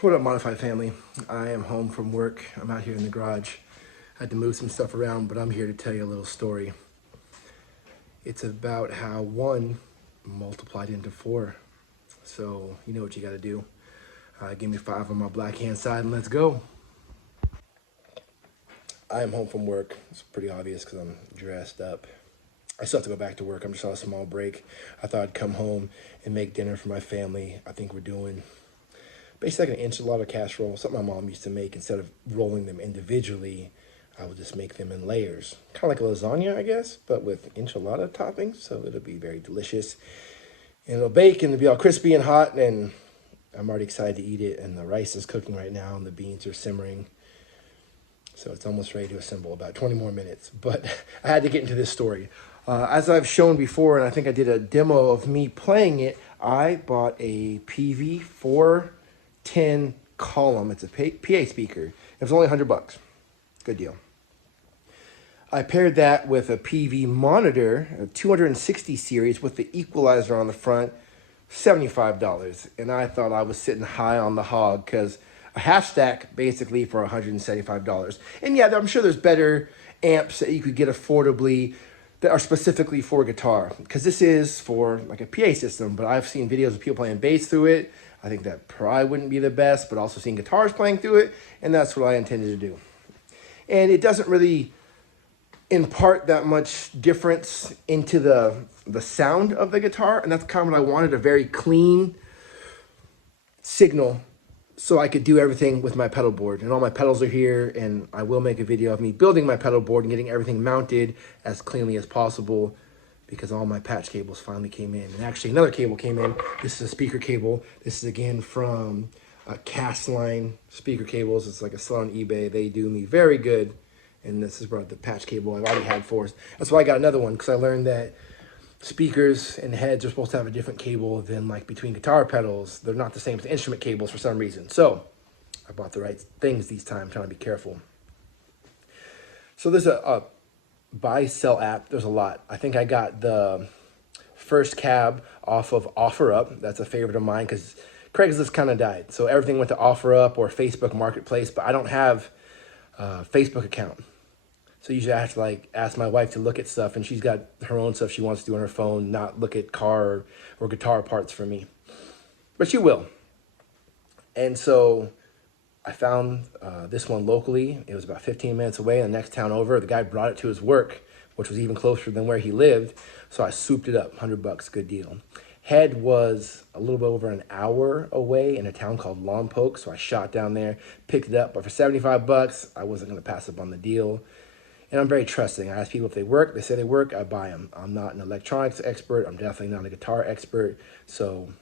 What up, Modified family? I am home from work. I'm out here in the garage. I had to move some stuff around, but I'm here to tell you a little story. It's about how 1 multiplied into 4. So, you know what you gotta do. Give me 5 on my black hand side and let's go. I am home from work. It's pretty obvious because I'm dressed up. I still have to go back to work. I'm just on a small break. I thought I'd come home and make dinner for my family. I think we're doing basically like an enchilada casserole, something my mom used to make. Instead of rolling them individually, I would just make them in layers. Kind of like a lasagna, I guess, but with enchilada toppings. So it'll be very delicious. And it'll bake and it'll be all crispy and hot. And I'm already excited to eat it. And the rice is cooking right now and the beans are simmering. So it's almost ready to assemble, about 20 more minutes. But I had to get into this story. As I've shown before, and I think I did a demo of me playing it, I bought a Peavey 410 column. It's a PA speaker. It was only $100. Good deal. I paired that with a Peavey monitor, a 260 series with the equalizer on the front, $75. And I thought I was sitting high on the hog because a half stack basically for $175. And yeah, I'm sure there's better amps that you could get affordably that are specifically for guitar, because this is for like a PA system, but I've seen videos of people playing bass through it. I think that probably wouldn't be the best, but also seen guitars playing through it, and that's what I intended to do. And it doesn't really impart that much difference into the sound of the guitar, and that's kind of what I wanted, a very clean signal so I could do everything with my pedal board. And all my pedals are here, and I will make a video of me building my pedal board and getting everything mounted as cleanly as possible, because all my patch cables finally came in. And actually another cable came in. This is a speaker cable. This is again from Cast Line speaker cables. It's like a sell on eBay. They do me very good. And this is the patch cable I've already had for us. That's why I got another one, because I learned that speakers and heads are supposed to have a different cable than like between guitar pedals. They're not the same as instrument cables for some reason. So I bought the right things these times, trying to be careful. So there's a buy sell app. There's a lot. I think I got the first cab off of OfferUp. That's a favorite of mine because Craigslist kind of died. So everything went to OfferUp or Facebook Marketplace, but I don't have a Facebook account. So usually I have to like ask my wife to look at stuff, and she's got her own stuff she wants to do on her phone, not look at car or guitar parts for me. But she will. And so I found this one locally. It was about 15 minutes away in the next town over. The guy brought it to his work, which was even closer than where he lived. So I souped it up, $100, good deal. Head was a little bit over an hour away in a town called Lompoc. So I shot down there, picked it up, but for $75, I wasn't gonna pass up on the deal. And I'm very trusting. I ask people if they work. They say they work, I buy them. I'm not an electronics expert. I'm definitely not a guitar expert. So,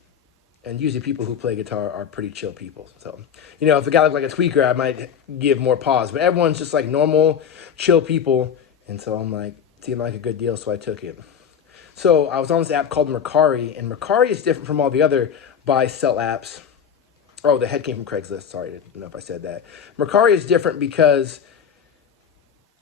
and usually people who play guitar are pretty chill people. So, you know, if a guy looked like a tweaker, I might give more pause. But everyone's just like normal, chill people. And so I'm like, seemed like a good deal, so I took it. So I was on this app called Mercari, and Mercari is different from all the other buy-sell apps. Oh, the head came from Craigslist. Sorry, I didn't know if I said that. Mercari is different because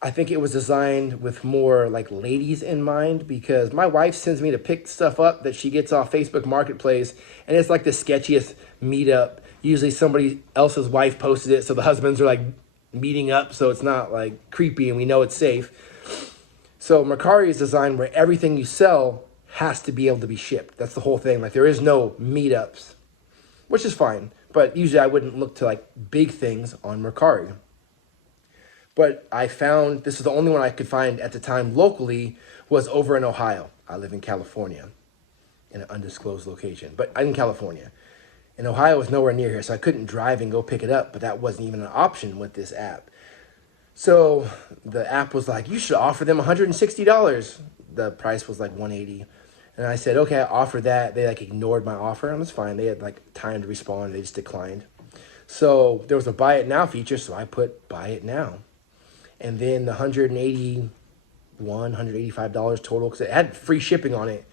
I think it was designed with more like ladies in mind, because my wife sends me to pick stuff up that she gets off Facebook Marketplace, and it's like the sketchiest meetup. Usually somebody else's wife posted it, so the husbands are like meeting up, so it's not like creepy and we know it's safe. So Mercari is designed where everything you sell has to be able to be shipped. That's the whole thing. Like there is no meetups, which is fine, but usually I wouldn't look to like big things on Mercari. But I found, this is the only one I could find at the time locally, was over in Ohio. I live in California, in an undisclosed location, but I'm in California. And Ohio was nowhere near here, so I couldn't drive and go pick it up, but that wasn't even an option with this app. So the app was like, you should offer them $160. The price was like $180. And I said, okay, I offered that. They like ignored my offer, and it was fine. They had like time to respond. They just declined. So there was a buy it now feature, so I put buy it now. And then the $185 total, because it had free shipping on it,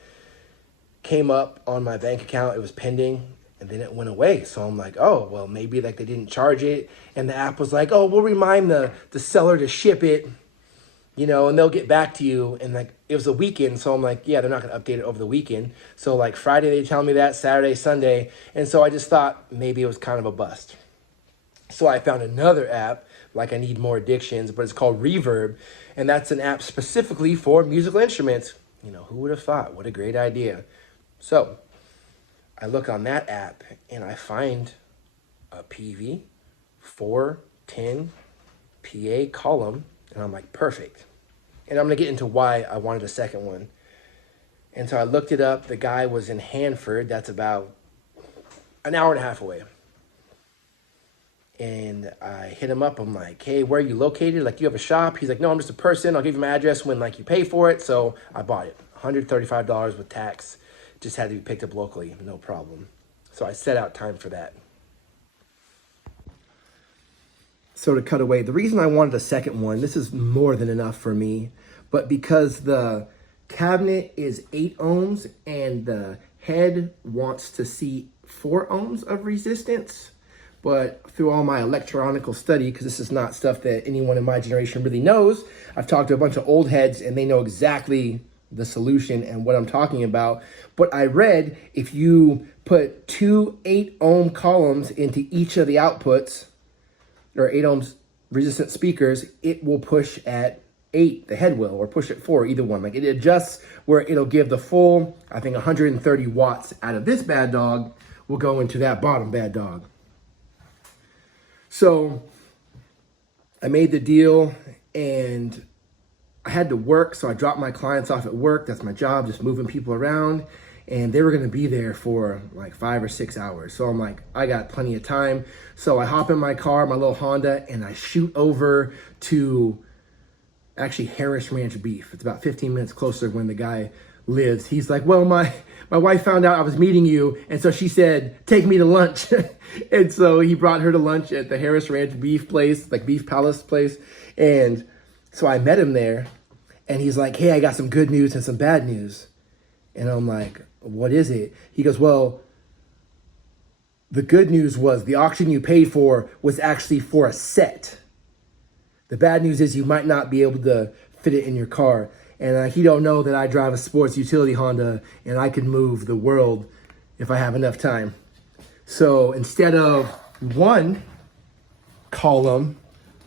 came up on my bank account. It was pending, and then it went away. So I'm like, oh, well, maybe like they didn't charge it. And the app was like, oh, we'll remind the seller to ship it, you know, and they'll get back to you. And like, it was a weekend. So I'm like, yeah, they're not going to update it over the weekend. So like Friday, they tell me that, Saturday, Sunday. And so I just thought maybe it was kind of a bust. So I found another app, like I Need More Addictions, but it's called Reverb. And that's an app specifically for musical instruments. You know, who would have thought? What a great idea. So I look on that app and I find a Peavey 410 PA column. And I'm like, perfect. And I'm going to get into why I wanted a second one. And so I looked it up. The guy was in Hanford. That's about an hour and a half away. And I hit him up. I'm like, hey, where are you located? Like, you have a shop? He's like, no, I'm just a person. I'll give you my address when, like, you pay for it. So I bought it. $135 with tax. Just had to be picked up locally. No problem. So I set out time for that. So to cut away, the reason I wanted a second one, this is more than enough for me, but because the cabinet is 8 ohms and the head wants to see 4 ohms of resistance. But through all my electronical study, because this is not stuff that anyone in my generation really knows, I've talked to a bunch of old heads and they know exactly the solution and what I'm talking about. But I read if you put 2 8-ohm columns into each of the outputs, or 8 ohms resistant speakers, it will push at 8, the head will, or push at 4, either one. Like, it adjusts where it'll give the full, I think 130 watts out of this bad dog will go into that bottom bad dog. So I made the deal and I had to work. So I dropped my clients off at work. That's my job, just moving people around. And they were going to be there for like 5 or 6 hours. So I'm like, I got plenty of time. So I hop in my car, my little Honda, and I shoot over to actually Harris Ranch Beef. It's about 15 minutes closer when the guy lives. He's like, well, my wife found out I was meeting you. And so she said, take me to lunch. And so he brought her to lunch at the Harris Ranch Beef place, like Beef Palace place. And so I met him there. And he's like, hey, I got some good news and some bad news. And I'm like, what is it? He goes, well, the good news was the auction you paid for was actually for a set. The bad news is you might not be able to fit it in your car. And he don't know that I drive a sports utility Honda and I can move the world if I have enough time. So instead of 1 column,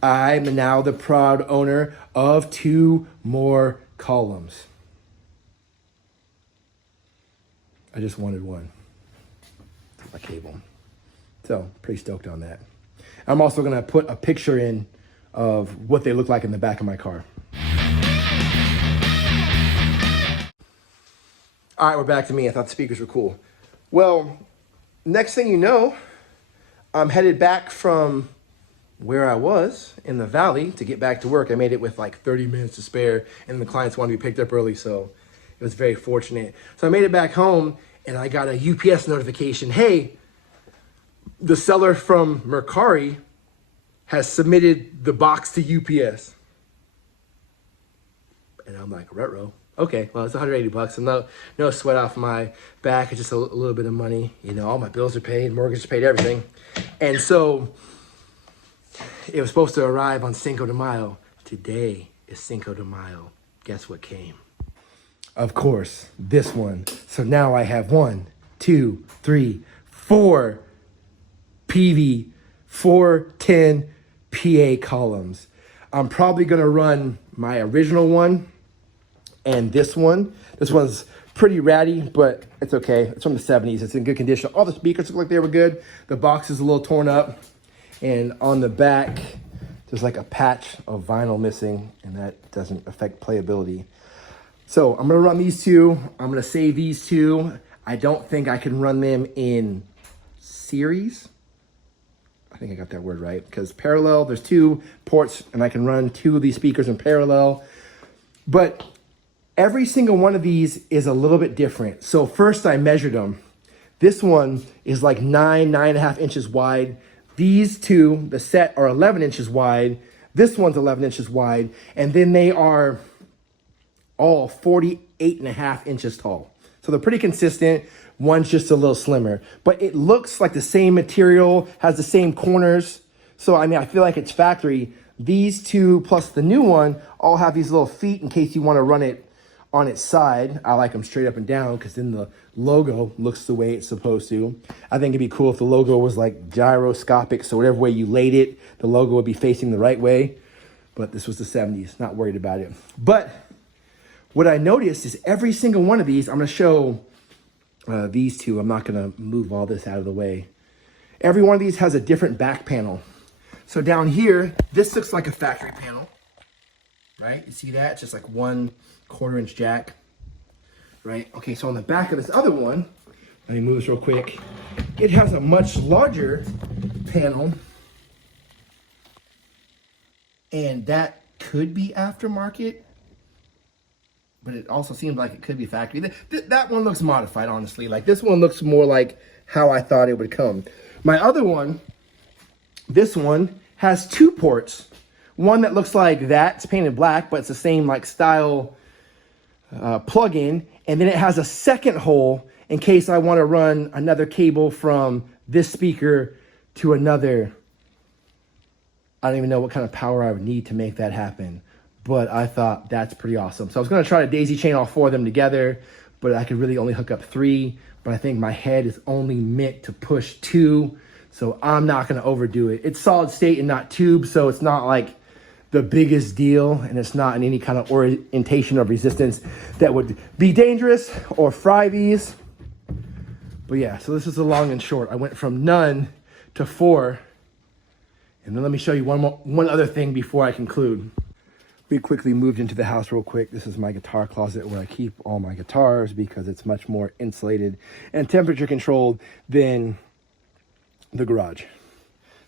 I'm now the proud owner of 2 more columns. I just wanted 1. My cable. So pretty stoked on that. I'm also gonna put a picture in of what they look like in the back of my car. All right, we're back to me. I thought the speakers were cool. Well, next thing you know, I'm headed back from where I was in the valley to get back to work. I made it with like 30 minutes to spare and the clients wanted to be picked up early, so it was very fortunate. So I made it back home and I got a UPS notification. Hey, the seller from Mercari has submitted the box to UPS. And I'm like, retro. Okay, well, it's 180 bucks. So no sweat off my back. It's just a little bit of money. You know, all my bills are paid, mortgage is paid, everything. And so it was supposed to arrive on Cinco de Mayo. Today is Cinco de Mayo. Guess what came? Of course, this one. So now I have 1, 2, 3, 4 Peavey 410 PA columns. I'm probably gonna run my original one and this one. This one's pretty ratty, but it's okay. It's from the 70s. It's in good condition. All the speakers look like they were good. The box is a little torn up. And on the back, there's like a patch of vinyl missing, and that doesn't affect playability. So I'm gonna run these 2. I'm gonna save these 2. I don't think I can run them in series. I think I got that word right, because parallel, there's 2 ports and I can run 2 of these speakers in parallel. But every single one of these is a little bit different. So first I measured them. This one is like 9.5 inches wide. These 2, the set, are 11 inches wide. This one's 11 inches wide. And then they are all 48.5 inches tall. So they're pretty consistent. One's just a little slimmer, but it looks like the same material, has the same corners. So, I mean, I feel like it's factory. These 2 plus the new one all have these little feet in case you want to run it on its side. I like them straight up and down because then the logo looks the way it's supposed to. I think it'd be cool if the logo was like gyroscopic, so whatever way you laid it, the logo would be facing the right way. But this was the 70s, not worried about it. But what I noticed is every single one of these, I'm gonna show these two. I'm not gonna move all this out of the way. Every one of these has a different back panel. So down here, this looks like a factory panel, right? You see that? It's just like 1/4 inch jack, right? Okay, so on the back of this other one, let me move this real quick. It has a much larger panel, and that could be aftermarket, but it also seems like it could be factory. That one looks modified, honestly. Like this one looks more like how I thought it would come. My other one, this one has 2 ports. One that looks like that, it's painted black, but it's the same like style plug-in. And then it has a second hole in case I want to run another cable from this speaker to another. I don't even know what kind of power I would need to make that happen, but I thought that's pretty awesome. So I was going to try to daisy chain all 4 of them together, but I could really only hook up 3. But I think my head is only meant to push 2, so I'm not going to overdo it. It's solid state and not tube, so it's not like the biggest deal, and it's not in any kind of orientation of resistance that would be dangerous or fry these. But yeah, so this is the long and short. I went from none to 4. And then let me show you one other thing before I conclude. We quickly moved into the house real quick. This is my guitar closet where I keep all my guitars because it's much more insulated and temperature controlled than the garage.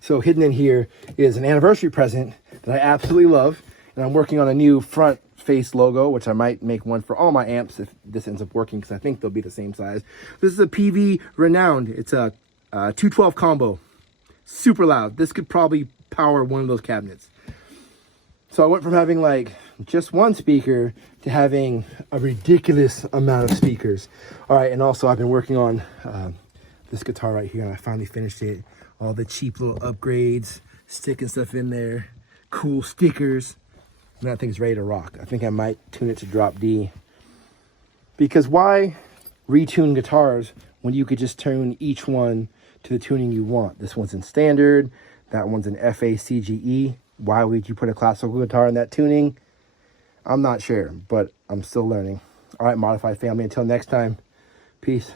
So hidden in here is an anniversary present that I absolutely love. And I'm working on a new front face logo, which I might make one for all my amps if this ends up working, because I think they'll be the same size. This is a Peavey Renowned. It's a 212 combo. Super loud. This could probably power one of those cabinets. So I went from having like just 1 speaker to having a ridiculous amount of speakers. All right, and also I've been working on this guitar right here, and I finally finished it. All the cheap little upgrades, sticking stuff in there, cool stickers, and that thing's ready to rock. I think I might tune it to drop D. Because why retune guitars when you could just tune each one to the tuning you want? This one's in standard, that one's in FA CGE. Why would you put a classical guitar in that tuning? I'm not sure, but I'm still learning. All right, Modified family, until next time, peace.